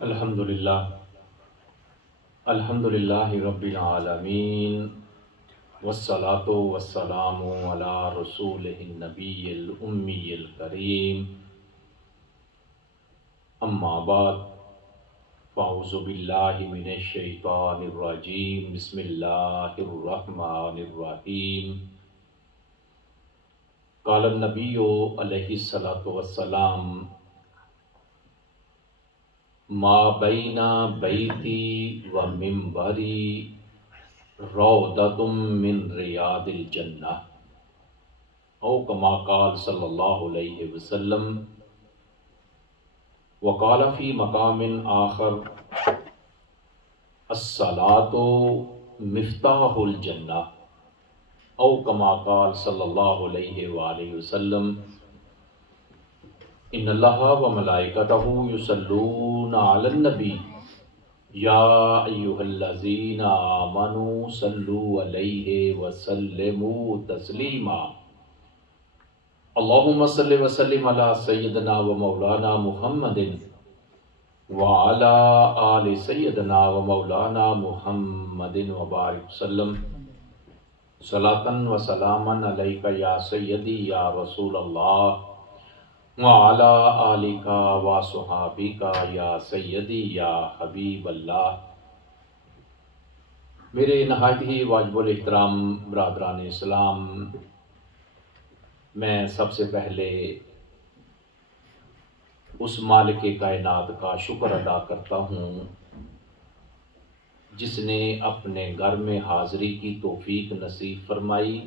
الحمدللہ رب العالمین والصلاة والسلام علی رسولہ النبی الامی الکریم اما بعد فاعوذ باللہ من الشیطان الرجیم بسم اللہ الرحمن الرحیم قال النبی علیہ الصلاۃ والسلام ما بین بیتی و منبری روضۃ من ریاض الجنہ او کما قال صلی اللہ علیہ وسلم وقال فی مقام آخر الصلاۃ مفتاح الجنہ او کما قال صلی اللہ علیہ وآلہ وسلم ان اللہ و ملائکتہ یصلون علی النبی یا ایہا الذین آمنوا صلوا علیہ وسلموا تسلیما اللہم صل وسلم علی سیدنا و مولانا محمد وعلی آل سیدنا و مولانا محمد وبارک وسلم صلاۃ و سلاما علیک یا سیدی یا رسول اللہ وعلی آلک و صحابک یا سیدی یا حبیب اللہ۔ میرے نہایت ہی واجب الاحترام برادران اسلام، میں سب سے پہلے اس مالک کائنات کا شکر ادا کرتا ہوں جس نے اپنے گھر میں حاضری کی توفیق نصیب فرمائی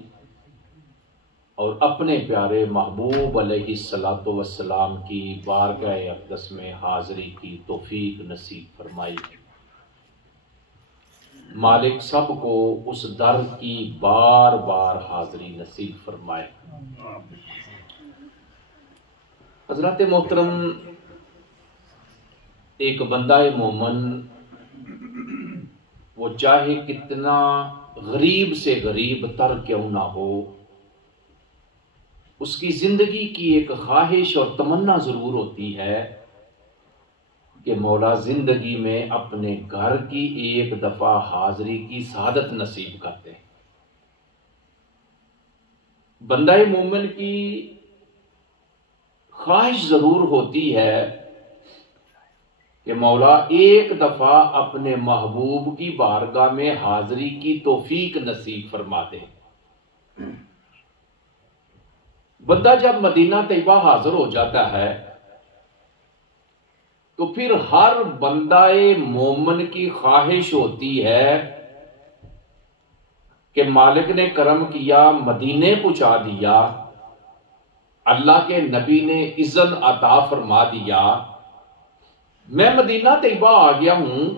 اور اپنے پیارے محبوب علیہ الصلاۃ والسلام کی بارگاہ اقدس میں حاضری کی توفیق نصیب فرمائی۔ مالک سب کو اس در کی بار بار حاضری نصیب فرمائے۔ حضرات محترم، ایک بندہ مومن وہ چاہے کتنا غریب سے غریب تر کیوں نہ ہو، اس کی زندگی کی ایک خواہش اور تمنا ضرور ہوتی ہے کہ مولا زندگی میں اپنے گھر کی ایک دفعہ حاضری کی سعادت نصیب کرتے ہیں۔ بندہ مومن کی خواہش ضرور ہوتی ہے کہ مولا ایک دفعہ اپنے محبوب کی بارگاہ میں حاضری کی توفیق نصیب فرما دے۔ بندہ جب مدینہ طیبہ حاضر ہو جاتا ہے تو پھر ہر بندہ مومن کی خواہش ہوتی ہے کہ مالک نے کرم کیا، مدینے پہنچا دیا، اللہ کے نبی نے اذن عطا فرما دیا، میں مدینہ طیبہ آ گیا ہوں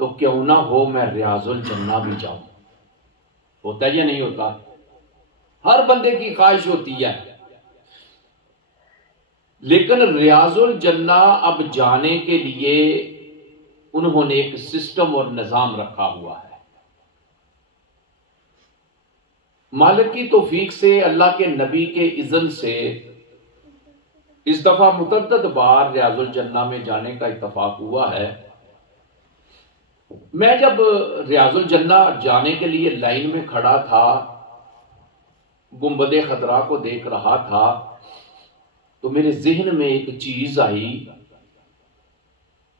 تو کیوں نہ ہو میں ریاض الجنہ بھی جاؤں۔ ہوتا ہے یا نہیں ہوتا؟ ہر بندے کی خواہش ہوتی ہے، لیکن ریاض الجنہ اب جانے کے لیے انہوں نے ایک سسٹم اور نظام رکھا ہوا ہے۔ مالک کی توفیق سے، اللہ کے نبی کے اذن سے اس دفعہ متعدد بار ریاض الجنہ میں جانے کا اتفاق ہوا ہے۔ میں جب ریاض الجنہ جانے کے لیے لائن میں کھڑا تھا، گنبد خضرا کو دیکھ رہا تھا، تو میرے ذہن میں ایک چیز آئی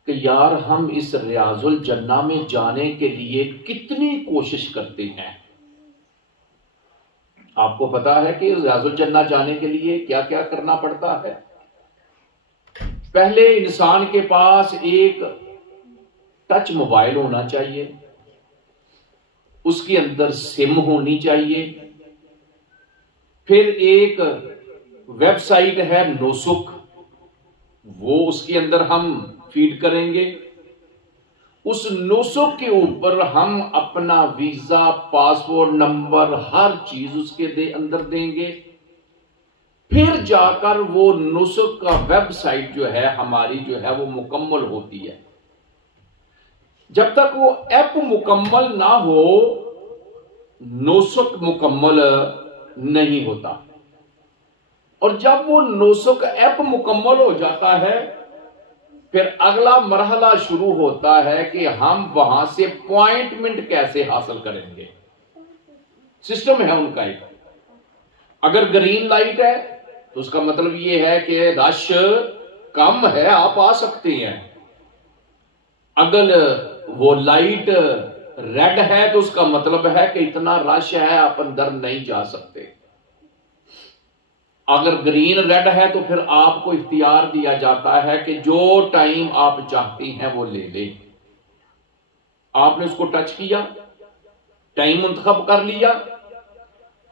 کہ یار ہم اس ریاض الجنہ میں جانے کے لیے کتنی کوشش کرتے ہیں۔ آپ کو پتا ہے کہ ریاض الجنہ جانے کے لیے کیا کیا کرنا پڑتا ہے؟ پہلے انسان کے پاس ایک ٹچ موبائل ہونا چاہیے، اس کے اندر سم ہونی چاہیے، پھر ایک ویب سائٹ ہے نوسک، وہ اس کے اندر ہم فیڈ کریں گے، اس نوسک کے اوپر ہم اپنا ویزا، پاسپورٹ نمبر، ہر چیز اس کے اندر دیں گے، پھر جا کر وہ نوسک کا ویب سائٹ جو ہے ہماری جو ہے وہ مکمل ہوتی ہے۔ جب تک وہ ایپ مکمل نہ ہو، نوسک مکمل نہیں ہوتا، اور جب وہ نوسک ایپ مکمل ہو جاتا ہے پھر اگلا مرحلہ شروع ہوتا ہے کہ ہم وہاں سے اپوائنٹمنٹ کیسے حاصل کریں گے. سسٹم ہے ان کا ایک. اگر گرین لائٹ ہے تو اس کا مطلب یہ ہے کہ رش کم ہے، آپ آ سکتے ہیں. اگر وہ لائٹ ریڈ ہے تو اس کا مطلب ہے کہ اتنا رش ہے، آپ اندر نہیں جا سکتے. اگر گرین ریڈ ہے تو پھر آپ کو اختیار دیا جاتا ہے کہ جو ٹائم آپ چاہتے ہیں وہ لے لیں. آپ نے اس کو ٹچ کیا، ٹائم منتخب کر لیا.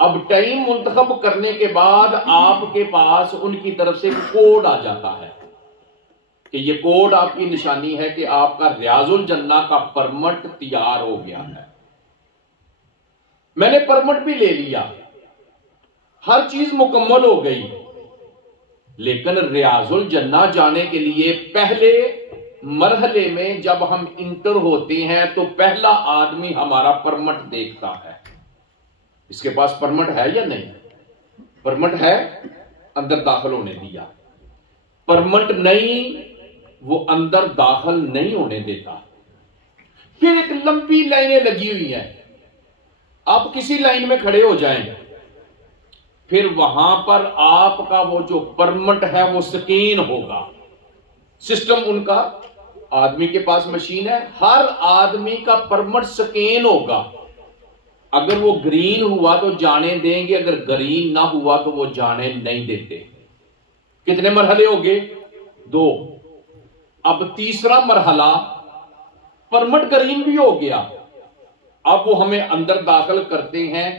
اب ٹائم منتخب کرنے کے بعد آپ کے پاس ان کی طرف سے ایک کوڈ آ جاتا ہے کہ یہ کوڈ آپ کی نشانی ہے کہ آپ کا ریاض الجنہ کا پرمٹ تیار ہو گیا ہے. میں نے پرمٹ بھی لے لیا، ہر چیز مکمل ہو گئی، لیکن ریاض الجنہ جانے کے لیے پہلے مرحلے میں جب ہم انٹر ہوتے ہیں تو پہلا آدمی ہمارا پرمٹ دیکھتا ہے. اس کے پاس پرمٹ ہے یا نہیں؟ پرمٹ ہے، اندر داخل ہونے دیا. پرمٹ نہیں، وہ اندر داخل نہیں ہونے دیتا. پھر ایک لمبی لائنیں لگی ہوئی ہیں، آپ کسی لائن میں کھڑے ہو جائیں، پھر وہاں پر آپ کا وہ جو پرمٹ ہے وہ سکین ہوگا. سسٹم ان کا، آدمی کے پاس مشین ہے، ہر آدمی کا پرمٹ سکین ہوگا. اگر وہ گرین ہوا تو جانے دیں گے، اگر گرین نہ ہوا تو وہ جانے نہیں دیتے. کتنے مرحلے ہو گئے؟ 2. اب تیسرا مرحلہ، پرمٹ گرین بھی ہو گیا، اب وہ ہمیں اندر داخل کرتے ہیں.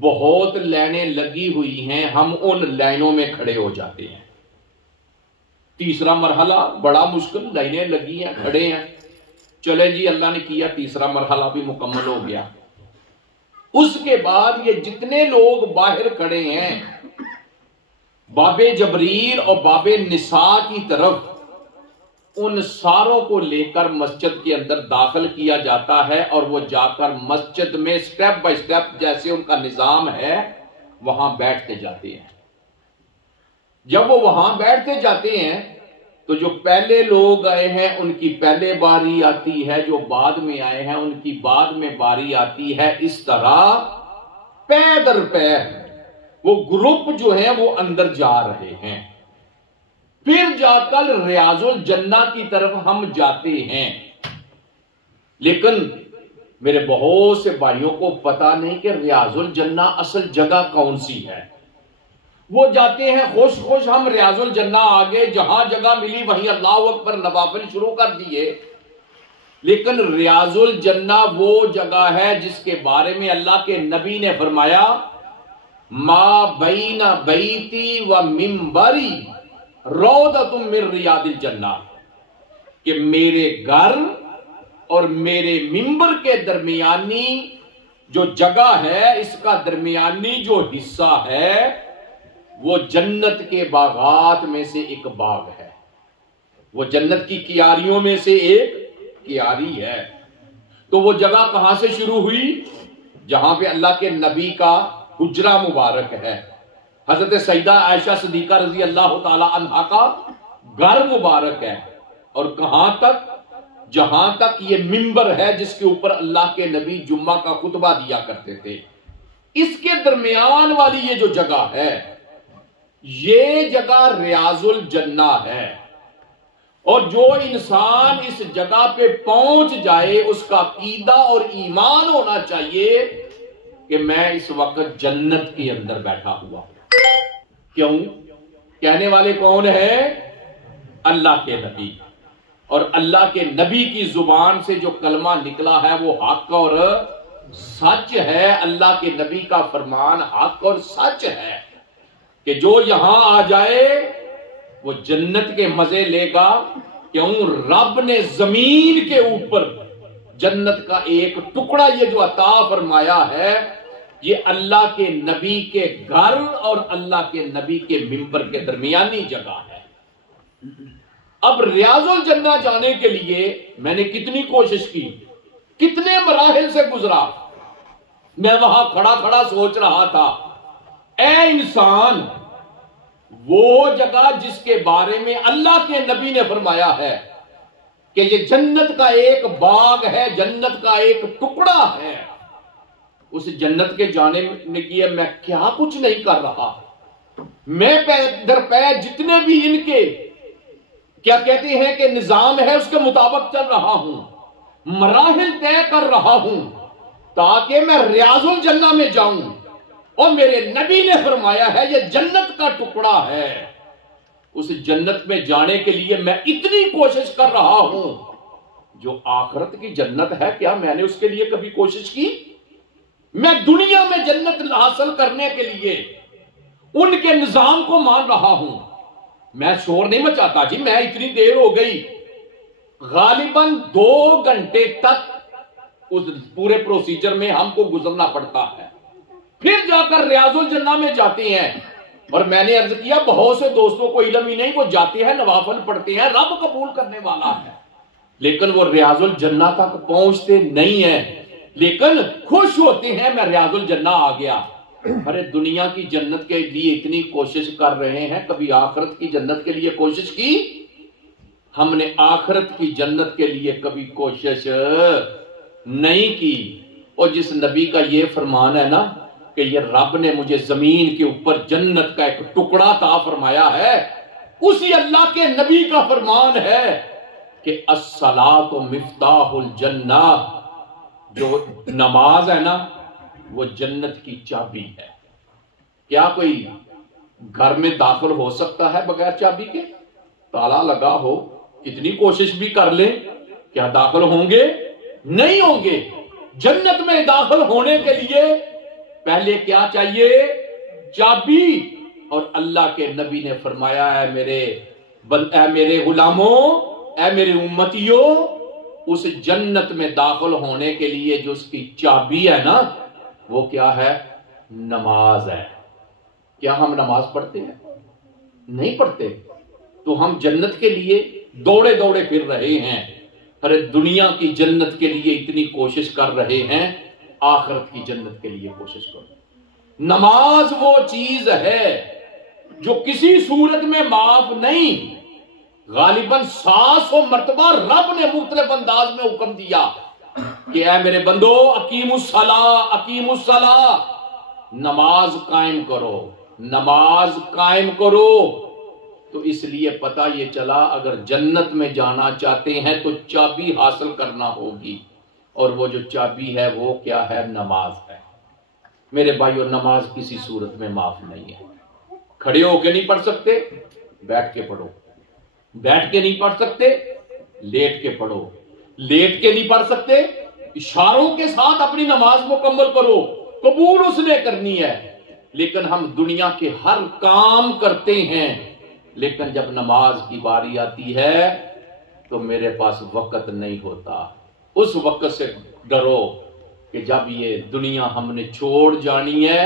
بہت لائنیں لگی ہوئی ہیں، ہم ان لائنوں میں کھڑے ہو جاتے ہیں. تیسرا مرحلہ بڑا مشکل، لائنیں لگی ہیں، کھڑے ہیں. چلے جی، اللہ نے کیا، تیسرا مرحلہ بھی مکمل ہو گیا. اس کے بعد یہ جتنے لوگ باہر کھڑے ہیں، باب جبریل اور باب نساء کی طرف، ان ساروں کو لے کر مسجد کے اندر داخل کیا جاتا ہے، اور وہ جا کر مسجد میں سٹیپ بائی سٹیپ جیسے ان کا نظام ہے وہاں بیٹھتے جاتے ہیں. جب وہ وہاں بیٹھتے جاتے ہیں تو جو پہلے لوگ آئے ہیں ان کی پہلے باری آتی ہے، جو بعد میں آئے ہیں ان کی بعد میں باری آتی ہے. اس طرح پے در پے وہ گروپ جو ہیں وہ اندر جا رہے ہیں. پھر جا کر ریاض الجنہ کی طرف ہم جاتے ہیں. لیکن میرے بہت سے بھائیوں کو پتا نہیں کہ ریاض الجنہ اصل جگہ کون سی ہے. وہ جاتے ہیں خوش خوش، ہم ریاض الجنہ آگے، جہاں جگہ ملی وہیں اللہ اکبر نوافل شروع کر دیے. لیکن ریاض الجنہ وہ جگہ ہے جس کے بارے میں اللہ کے نبی نے فرمایا، ما بین بیتی و منبری روضۃ من ریاض الجنہ، کہ میرے گھر اور میرے منبر کے درمیانی جو جگہ ہے، اس کا درمیانی جو حصہ ہے وہ جنت کے باغات میں سے ایک باغ ہے، وہ جنت کی کیاریوں میں سے ایک کیاری ہے. تو وہ جگہ کہاں سے شروع ہوئی؟ جہاں پہ اللہ کے نبی کا حجرہ مبارک ہے، حضرت سیدہ عائشہ صدیقہ رضی اللہ تعالی عنہا کا گھر مبارک ہے. اور کہاں تک؟ جہاں تک یہ منبر ہے جس کے اوپر اللہ کے نبی جمعہ کا خطبہ دیا کرتے تھے، اس کے درمیان والی یہ جو جگہ ہے، یہ جگہ ریاض الجنہ ہے. اور جو انسان اس جگہ پہ پہنچ جائے اس کا عقیدہ اور ایمان ہونا چاہیے کہ میں اس وقت جنت کے اندر بیٹھا ہوا ہوں. کیوں؟ کہنے والے کون ہیں؟ اللہ کے نبی. اور اللہ کے نبی کی زبان سے جو کلمہ نکلا ہے وہ حق اور سچ ہے. اللہ کے نبی کا فرمان حق اور سچ ہے کہ جو یہاں آ جائے وہ جنت کے مزے لے گا. کیوں؟ رب نے زمین کے اوپر جنت کا ایک ٹکڑا یہ جو عطا فرمایا ہے، یہ اللہ کے نبی کے گھر اور اللہ کے نبی کے منبر کے درمیانی جگہ ہے. اب ریاض الجنہ جانے کے لیے میں نے کتنی کوشش کی، کتنے مراحل سے گزرا. میں وہاں کھڑا کھڑا سوچ رہا تھا، اے انسان، وہ جگہ جس کے بارے میں اللہ کے نبی نے فرمایا ہے کہ یہ جنت کا ایک باغ ہے، جنت کا ایک ٹکڑا ہے، اس جنت کے جانے نے کیا میں کیا کچھ نہیں کر رہا، میں در پہ جتنے بھی ان کے کیا کہتے ہیں کہ نظام ہے اس کے مطابق چل رہا ہوں، مراحل طے کر رہا ہوں تاکہ میں ریاض الجنہ میں جاؤں، اور میرے نبی نے فرمایا ہے یہ جنت کا ٹکڑا ہے، اس جنت میں جانے کے لیے میں اتنی کوشش کر رہا ہوں۔ جو آخرت کی جنت ہے کیا میں نے اس کے لیے کبھی کوشش کی؟ میں دنیا میں جنت حاصل کرنے کے لیے ان کے نظام کو مان رہا ہوں، میں شور نہیں مچاتا جی، میں اتنی دیر ہو گئی، غالباً 2 گھنٹے تک اس پورے پروسیجر میں ہم کو گزرنا پڑتا ہے، پھر جا کر ریاض الجنہ میں جاتے ہیں۔ اور میں نے عرض کیا بہت سے دوستوں کو علم ہی نہیں، وہ جاتے ہیں نوافل پڑھتے ہیں، رب قبول کرنے والا ہے، لیکن وہ ریاض الجنہ تک پہنچتے نہیں ہیں، لیکن خوش ہوتے ہیں میں ریاض الجنہ آ گیا۔ ارے دنیا کی جنت کے لیے اتنی کوشش کر رہے ہیں، کبھی آخرت کی جنت کے لیے کوشش کی؟ ہم نے آخرت کی جنت کے لیے کبھی کوشش نہیں کی۔ اور جس نبی کا یہ فرمان ہے نا کہ یہ رب نے مجھے زمین کے اوپر جنت کا ایک ٹکڑا عطا فرمایا ہے، اسی اللہ کے نبی کا فرمان ہے کہ الصلاۃ مفتاح الجنہ، جو نماز ہے نا وہ جنت کی چابی ہے۔ کیا کوئی گھر میں داخل ہو سکتا ہے بغیر چابی کے؟ تالا لگا ہو، کتنی کوشش بھی کر لیں، کیا داخل ہوں گے؟ نہیں ہوں گے۔ جنت میں داخل ہونے کے لیے پہلے کیا چاہیے؟ چابی۔ اور اللہ کے نبی نے فرمایا اے میرے غلاموں، اے میرے امتیوں، اس جنت میں داخل ہونے کے لیے جو اس کی چابی ہے نا وہ کیا ہے؟ نماز ہے۔ کیا ہم نماز پڑھتے ہیں؟ نہیں پڑھتے، تو ہم جنت کے لیے دوڑے دوڑے پھر رہے ہیں، ارے دنیا کی جنت کے لیے اتنی کوشش کر رہے ہیں، آخرت کی جنت کے لیے کوشش کرو۔ نماز وہ چیز ہے جو کسی صورت میں معاف نہیں، غالباً 700 مرتبہ رب نے مختلف انداز میں حکم دیا کہ اے میرے بندو اقیم الصلاۃ، اقیم الصلاۃ، نماز قائم کرو، نماز قائم کرو۔ تو اس لیے پتہ یہ چلا اگر جنت میں جانا چاہتے ہیں تو چابی حاصل کرنا ہوگی، اور وہ جو چابی ہے وہ کیا ہے؟ نماز ہے۔ میرے بھائیو نماز کسی صورت میں معاف نہیں ہے۔ کھڑے ہو کے نہیں پڑھ سکتے، بیٹھ کے پڑھو، بیٹھ کے نہیں پڑھ سکتے، لیٹ کے پڑھو، لیٹ کے نہیں پڑھ سکتے، اشاروں کے ساتھ اپنی نماز مکمل کرو، قبول اس نے کرنی ہے۔ لیکن ہم دنیا کے ہر کام کرتے ہیں، لیکن جب نماز کی باری آتی ہے تو میرے پاس وقت نہیں ہوتا۔ اس وقت سے ڈرو کہ جب یہ دنیا ہم نے چھوڑ جانی ہے،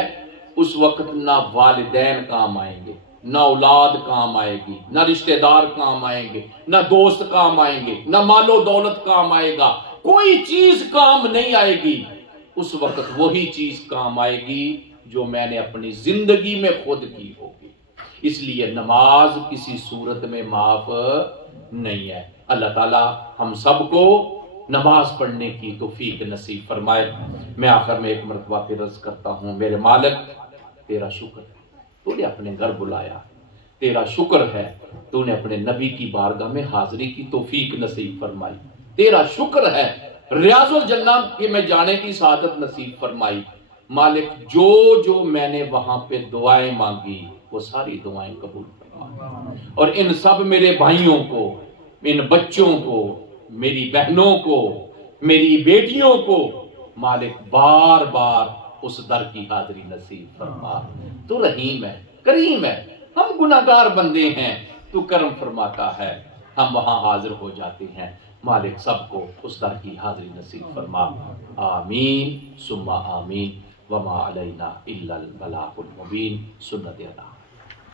اس وقت نہ والدین کام آئیں گے، نہ اولاد کام آئے گی، نہ رشتہ دار کام آئیں گے، نہ دوست کام آئیں گے، نہ مال و دولت کام آئے گا، کوئی چیز کام نہیں آئے گی۔ اس وقت وہی چیز کام آئے گی جو میں نے اپنی زندگی میں خود کی ہوگی۔ اس لیے نماز کسی صورت میں معاف نہیں ہے۔ اللہ تعالی ہم سب کو نماز پڑھنے کی توفیق نصیب فرمائے۔ میں آخر میں ایک مرتبہ پھر عرض کرتا ہوں، میرے مالک تیرا شکر ہے، تو نے اپنے گھر بلایا، تیرا شکر ہے تو نے اپنے نبی کی بارگاہ میں حاضری کی توفیق نصیب فرمائی، تیرا شکر ہے ریاض الجنہ کے میں جانے کی سعادت نصیب فرمائی۔ مالک جو جو میں نے وہاں پہ دعائیں مانگی وہ ساری دعائیں قبول فرما، اور ان سب میرے بھائیوں کو، ان بچوں کو، میری بہنوں کو، میری بیٹیوں کو مالک بار بار اس در کی حاضری نصیب فرما۔ تو رحیم ہے، کریم ہے، ہم گناہگار بندے ہیں، تو کرم فرماتا ہے، ہم وہاں حاضر ہو جاتے ہیں۔ مالک سب کو اس در کی حاضری نصیب فرما، آمین ثم آمین۔ وما علینا الا البلاغ المبین۔ سنت ادا۔